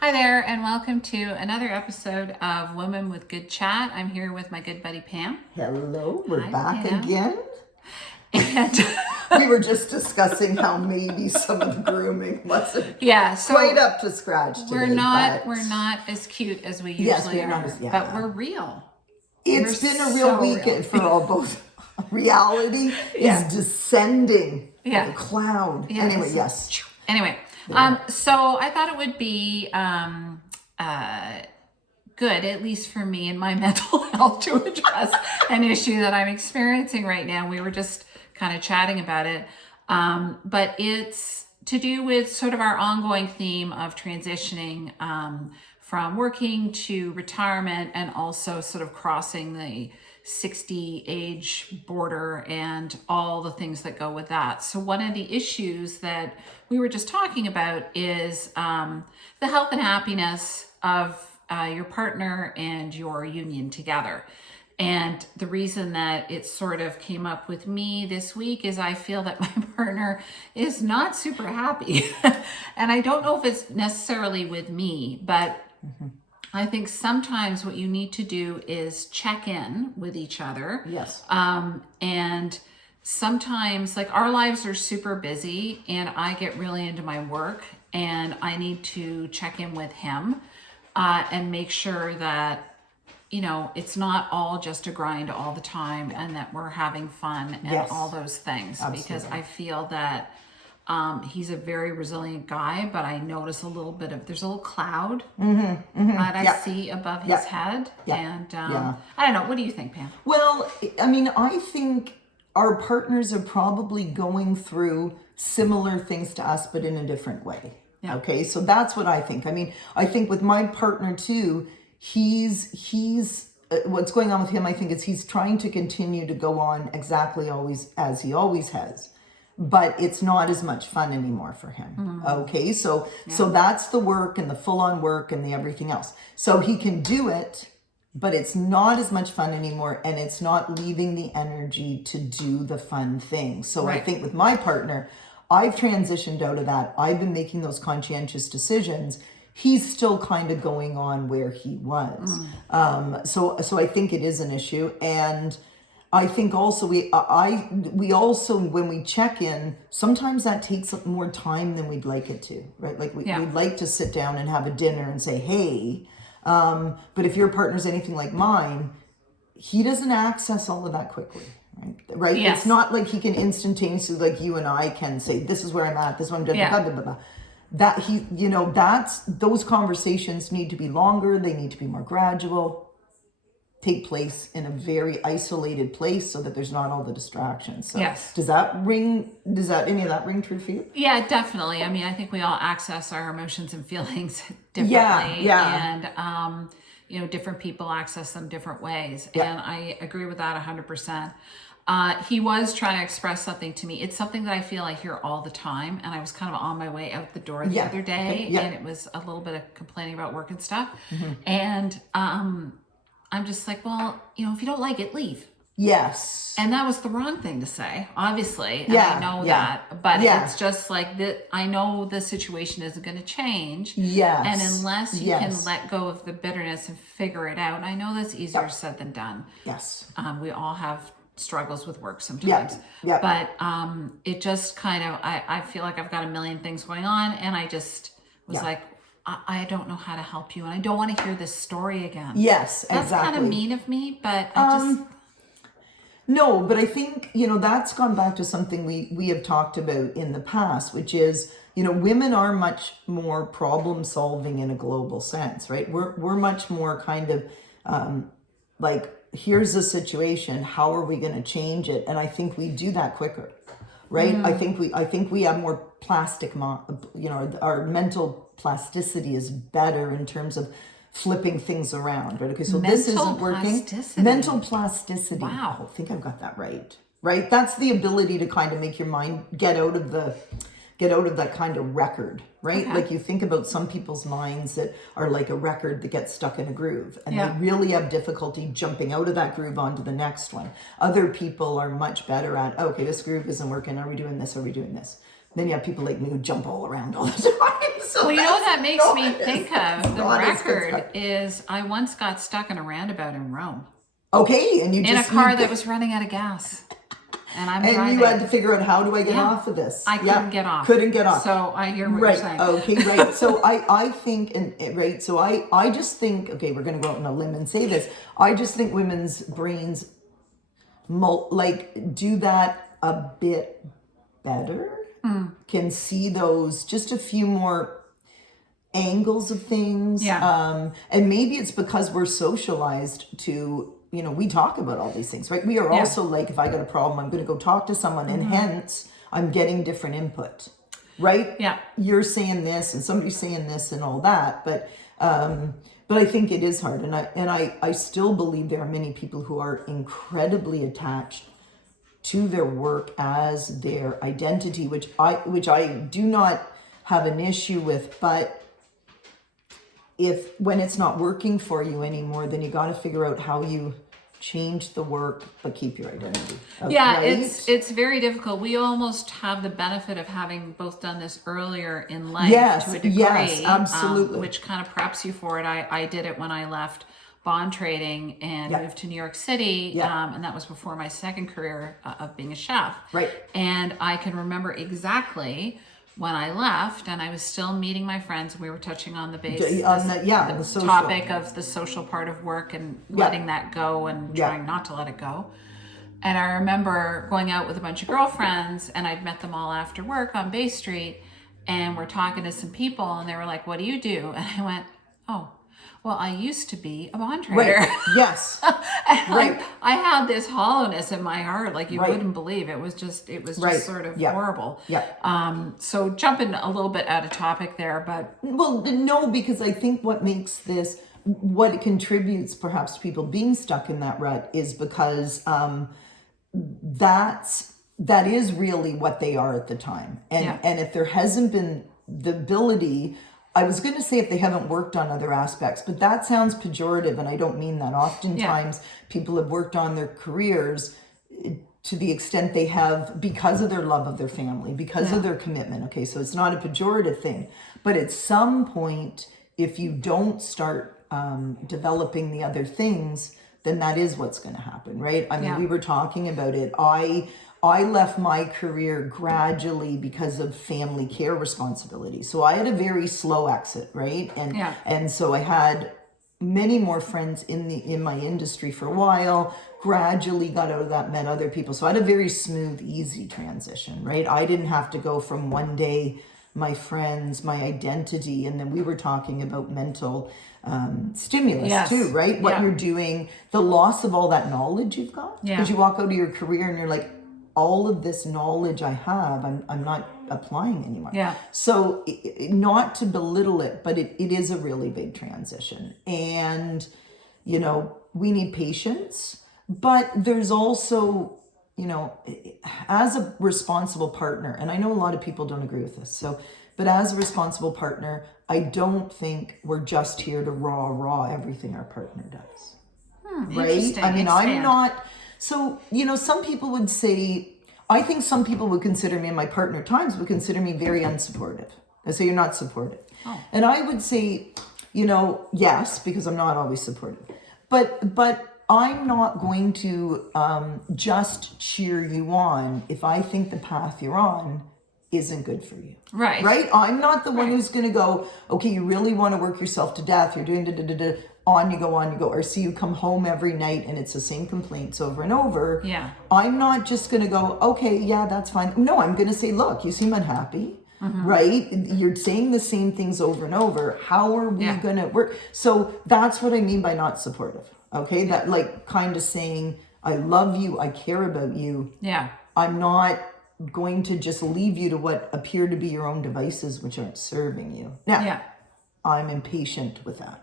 Hi there, and welcome to another episode of Women with Good Chat. I'm here with my good buddy Pam. Hello, we're Hi, back Pam. again. And We were just discussing how maybe some of the grooming wasn't so quite up to scratch today. we're not but as cute as we Yes, usually we're not are, as- yeah. but we're real. it's We're been a real so weekend for all both. Reality Yeah. is descending Yeah. like a cloud. Yeah, Anyway, it's- yes. Anyway, so I thought it would be good, at least for me and my mental health, to address an issue that I'm experiencing right now. We were just kind of chatting about it, but it's to do with sort of our ongoing theme of transitioning from working to retirement, and also sort of crossing the 60 age border and all the things that go with that. So one of the issues that we were just talking about is the health and happiness of your partner and your union together. And the reason that it sort of came up with me this week is I feel that my partner is not super happy. And I don't know if it's necessarily with me, but I think sometimes what you need to do is check in with each other. Yes. And sometimes, like, our lives are super busy, and I get really into my work, and I need to check in with him and make sure that, you know, it's not all just a grind all the time, and that we're having fun and Yes. all those things. Because Absolutely. I feel that he's a very resilient guy, but I notice there's a little cloud that I Yeah. see above his Yeah. head. Yeah. And Yeah. I don't know. What do you think, Pam? Well, I mean, I think our partners are probably going through similar things to us, but in a different way. Yeah. Okay, so that's what I think. I mean, I think with my partner too, he's what's going on with him, I think, is he's trying to continue to go on exactly always as he always has, but it's not as much fun anymore for him. Okay, so that's the work and the full-on work and the everything else. So he can do it, but it's not as much fun anymore, and it's not leaving the energy to do the fun things. So I Right. think with my partner, I've transitioned out of that. I've been making those conscientious decisions. He's still kind of going on where he was. So I think it is an issue. And I think also we also, when we check in, sometimes that takes more time than we'd like it to, right? Like Yeah. we'd like to sit down and have a dinner and say, hey, but if your partner's anything like mine, he doesn't access all of that quickly, right? Yes. It's not like he can instantaneously, like you and I can say, this is where I'm at, this is what I'm doing, Yeah. blah, blah, blah, blah. That he, those conversations need to be longer, they need to be more gradual, take place in a very isolated place so that there's not all the distractions. So Yes. does any of that ring true for you? Yeah, definitely. I mean, I think we all access our emotions and feelings differently. Yeah. And, different people access them different ways. Yeah. And I agree with that 100%. He was trying to express something to me. It's something that I feel I hear all the time. And I was kind of on my way out the door the Yeah. other day, Okay. Yeah. and it was a little bit of complaining about work and stuff. And I'm just like, well, if you don't like it, leave. Yes. And that was the wrong thing to say, obviously. And Yeah, I know yeah, that. But yeah. it's just like that. I know the situation isn't going to change. Yes. And unless you can Yes. let go of the bitterness and figure it out, and I know that's easier said than done. Yes. We all have struggles with work sometimes. Yeah. But it just kind of, I feel like I've got a million things going on. And I just was like, I don't know how to help you. And I don't want to hear this story again. Yes, That's exactly. kind of mean of me, but I just... No, but I think, that's gone back to something we have talked about in the past, which is, women are much more problem solving in a global sense, right? We're much more kind of like, here's the situation, how are we going to change it? And I think we do that quicker, right? I think we have more our mental plasticity is better in terms of flipping things around, right? Okay, so this Mental isn't working. plasticity. Mental plasticity. Wow. I think I've got that right. Right? That's the ability to kind of make your mind get out of that kind of record, right? Okay. Like you think about some people's minds that are like a record that gets stuck in a groove, and Yeah. they really have difficulty jumping out of that groove onto the next one. Other people are much better at, okay, this groove isn't working. Are we doing this? Are we doing this? Then you have people like me who jump all around all the time. So Well, you know what that makes me not think as- of? The not as good record stuff. is I once got stuck in a roundabout in Rome Okay, and you in a just car that was running out of gas. And I'm and driving. you had to figure out, how do I get Yeah. off of this? I couldn't get off. Couldn't get off. So I hear what Right. you're saying. Okay. Right. So I think, right. So I just think, okay, we're going to go out on a limb and say this. I just think women's brains, do that a bit better. Can see those just a few more angles of things. Yeah. And maybe it's because we're socialized to, we talk about all these things, right? We are also like, if I got a problem, I'm going to go talk to someone, and hence I'm getting different input, right? Yeah. You're saying this and somebody's saying this and all that, but I think it is hard, and I still believe there are many people who are incredibly attached to their work as their identity, which I do not have an issue with, but when it's not working for you anymore, then you got to figure out how you change the work but keep your identity. Yeah, right? it's very difficult. We almost have the benefit of having both done this earlier in life Yes, to a degree. yes, absolutely. Which kind of preps you for it. I did it when I left bond trading and moved to New York City. And that was before my second career of being a chef. Right. And I can remember exactly when I left, and I was still meeting my friends, and we were touching on the the social topic of the social part of work and letting that go and trying not to let it go. And I remember going out with a bunch of girlfriends, and I'd met them all after work on Bay Street, and we're talking to some people, and they were like, "What do you do?" And I went, "Oh, well, I used to be a bond trader." Right. Yes. And I had this hollowness in my heart, like you Right. wouldn't believe. It was just Right. sort of Yeah. horrible. Yeah. So jumping a little bit out of topic there, but Well, no, because I think what it contributes perhaps to people being stuck in that rut is because that is really what they are at the time. And if there hasn't been the ability, I was going to say if they haven't worked on other aspects, but that sounds pejorative, and I don't mean that. Oftentimes people have worked on their careers to the extent they have because of their love of their family, because of their commitment. Okay, so it's not a pejorative thing. But at some point, if you don't start developing the other things, then that is what's going to happen, right? I mean, we were talking about it. I left my career gradually because of family care responsibilities. So I had a very slow exit, right? And so I had many more friends in my industry for a while, gradually got out of that, met other people. So I had a very smooth, easy transition, right? I didn't have to go from one day, my friends, my identity, and then we were talking about mental stimulus too, right? What you're doing, the loss of all that knowledge you've got. Because you walk out of your career and you're like, all of this knowledge I have, I'm not applying anymore. So not to belittle it, but it is a really big transition. And, we need patience, but there's also, as a responsible partner, and I know a lot of people don't agree with this. But as a responsible partner, I don't think we're just here to raw everything our partner does. Right? I mean, I'm not. So, some people would say, I think some people would consider me, and my partner at times would consider me very unsupportive. They say, you're not supportive. And I would say, yes, because I'm not always supportive. But I'm not going to just cheer you on if I think the path you're on isn't good for you. Right? I'm not the one who's going to go, okay, you really want to work yourself to death. You're doing on you go, or see you come home every night and it's the same complaints over and over. I'm not just going to go, okay, yeah, that's fine. No, I'm going to say, look, you seem unhappy, right? You're saying the same things over and over. How are we going to work? So that's what I mean by not supportive. Okay. That like kind of saying, I love you. I care about you. I'm not going to just leave you to what appear to be your own devices, which aren't serving you. Now, I'm impatient with that.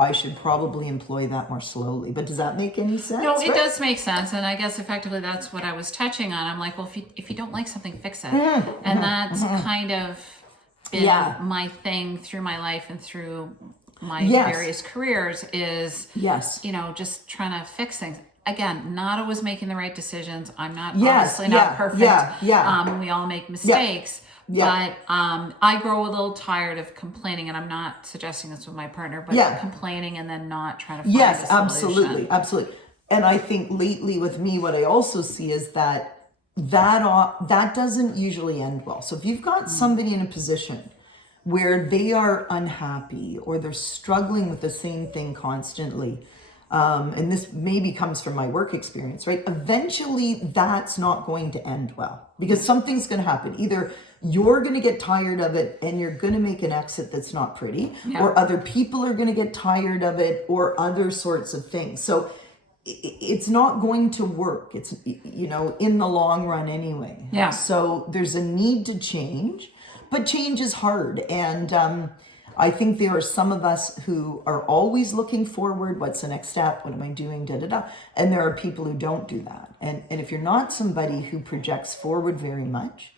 I should probably employ that more slowly. But does that make any sense? No, it does make sense. And I guess effectively that's what I was touching on. I'm like, well, if you don't like something, fix it. And that's kind of been my thing through my life and through my various careers is, just trying to fix things. Again, not always making the right decisions. I'm not obviously not perfect. We all make mistakes. Yeah. But I grow a little tired of complaining, and I'm not suggesting this with my partner, but Yeah. complaining and then not trying to find Yes, a solution. absolutely, absolutely. And I think lately with me, what I also see is that doesn't usually end well. So if you've got somebody in a position where they are unhappy or they're struggling with the same thing constantly, and this maybe comes from my work experience, right? Eventually, that's not going to end well because something's going to happen. Either you're going to get tired of it and you're going to make an exit that's not pretty, or other people are going to get tired of it, or other sorts of things. So it's not going to work. It's, in the long run anyway. Yeah. So there's a need to change, but change is hard. And I think there are some of us who are always looking forward. What's the next step? What am I doing? Da, da, da. And there are people who don't do that. And if you're not somebody who projects forward very much,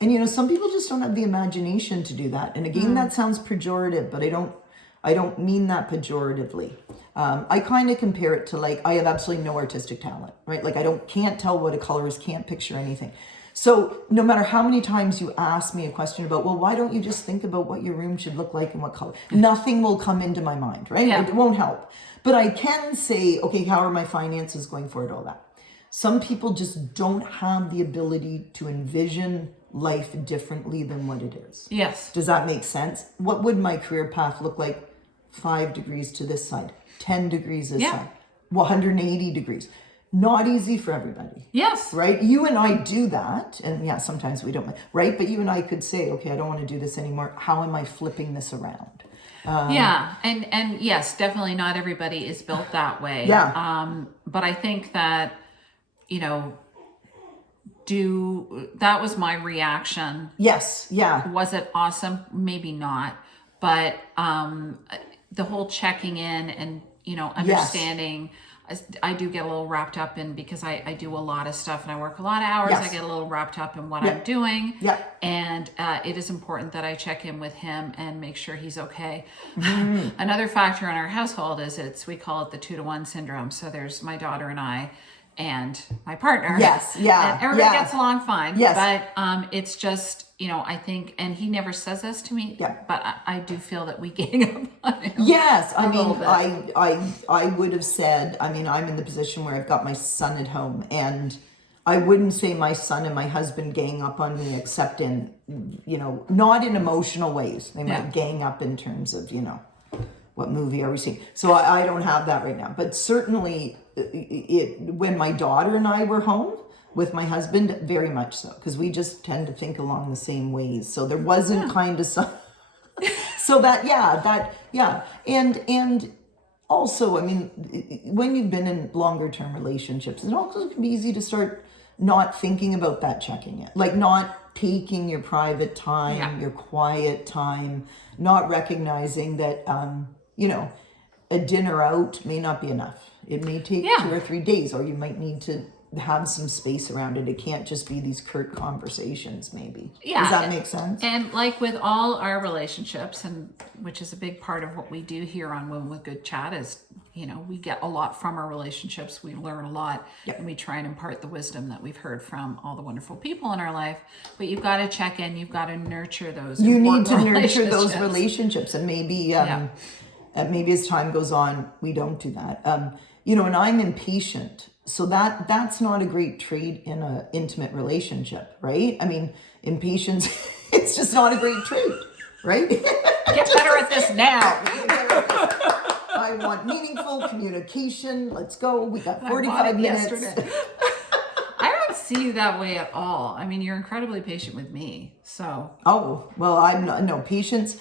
and some people just don't have the imagination to do that. And again, that sounds pejorative, but I don't mean that pejoratively. I kind of compare it to I have absolutely no artistic talent, right? Like can't tell what a color is, can't picture anything. So no matter how many times you ask me a question about, well, why don't you just think about what your room should look like and what color? Nothing will come into my mind, right? Yeah. It won't help. But I can say, okay, how are my finances going forward, all that. Some people just don't have the ability to envision life differently than what it is. Yes. Does that make sense? What would my career path look like 5 degrees to this side, 10 degrees this side, 180 degrees? Not easy for everybody. Yes. Right? You and I do that. And yeah, sometimes we don't, right? But you and I could say, okay, I don't want to do this anymore. How am I flipping this around? Yeah. And yes, definitely not everybody is built that way. Yeah. But I think that, that was my reaction. Yes. Yeah. Was it awesome? Maybe not. But the whole checking in and, understanding, I do get a little wrapped up in, because I do a lot of stuff and I work a lot of hours. Yes. I get a little wrapped up in what I'm doing. Yeah. And it is important that I check in with him and make sure he's okay. Mm-hmm. Another factor in our household is we call it the 2-to-1 syndrome. So there's my daughter and I and my partner. Yes. Yeah. And everybody yeah. gets along fine. Yes. But it's just, I think, and he never says this to me, Yeah. but I do feel that we gang up on him. Yes, I little mean, bit. I would have said, I'm in the position where I've got my son at home, and I wouldn't say my son and my husband gang up on me, except in, not in emotional ways. They might gang up in terms of, what movie are we seeing? So I don't have that right now, but certainly when my daughter and I were home with my husband, very much so, because we just tend to think along the same ways. So there wasn't kind of some. So and also, when you've been in longer term relationships, it also can be easy to start not thinking about that checking it, like not taking your private time, your quiet time, not recognizing that, a dinner out may not be enough. It may take 2 or 3 days, or you might need to have some space around it. It can't just be these curt conversations, maybe. Yeah. Does that make sense? And like with all our relationships, and which is a big part of what we do here on Women with Good Chat, is, we get a lot from our relationships. We learn a lot, and we try and impart the wisdom that we've heard from all the wonderful people in our life. But you've got to check in. You've got to nurture those. You need to important nurture those relationships, and maybe maybe as time goes on, we don't do that. And I'm impatient. So that's not a great trait in an intimate relationship, right? Impatience, it's just not a great trait, right? Get better at this now. I want meaningful communication. Let's go. We got 45 minutes. Yesterday. I don't see you that way at all. You're incredibly patient with me. So. Oh, well, I'm not, no, patience.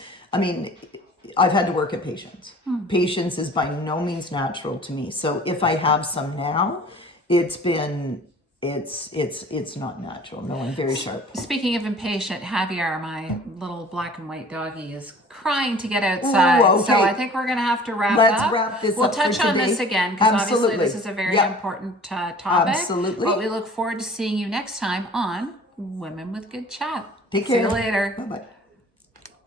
I've had to work at patience. Patience is by no means natural to me. So if I have some now, it's not natural. No, I'm very sharp. Speaking of impatient, Javier, my little black and white doggy, is crying to get outside. Ooh, okay. So I think we're going to have to wrap Let's up. wrap this we'll up touch for on today. this again, because obviously Absolutely. this is a very important topic. Absolutely. But we look forward to seeing you next time on Women with Good Chat. Take care. See you later. Bye-bye.